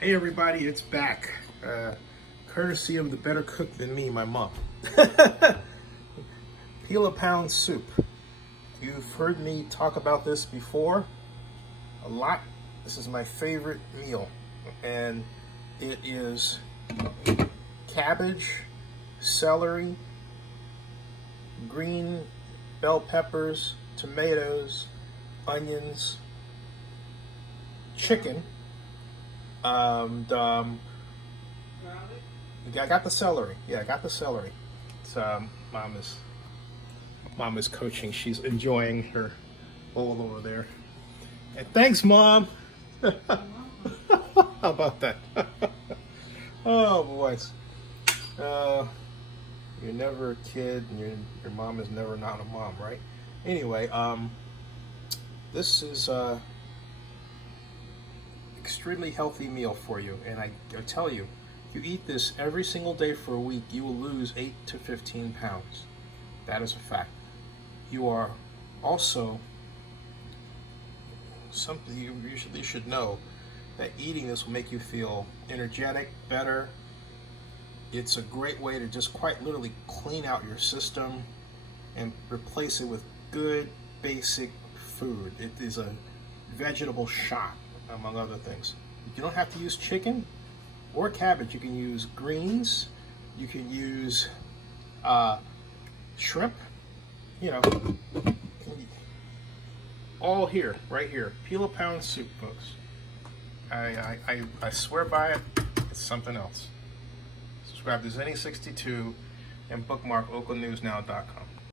Hey everybody, it's back. Courtesy of the better cook than me, my mom. Peel a pound soup. You've heard me talk about this before a lot. This is my favorite meal. And it is cabbage, celery, green bell peppers, tomatoes, onions, chicken. I got the celery. Yeah, I got the celery. It's mom is coaching. She's enjoying her bowl over there. And thanks, Mom. How about that? Oh, boys. You're never a kid, and your mom is never not a mom, right? Anyway, this is extremely healthy meal for you, and I tell you, if you eat this every single day for a week, you will lose 8 to 15 pounds. That is a fact. You are also something you usually should know that eating this will make you feel energetic, better. It's a great way to just quite literally clean out your system and replace it with good basic food. It is a vegetable shot, among other things. You don't have to use chicken or cabbage. You can use greens. You can use shrimp. You know, all here, right here. Peel a pound soup, folks. I swear by it. It's something else. Subscribe to Zenny62 and bookmark localnewsnow.com.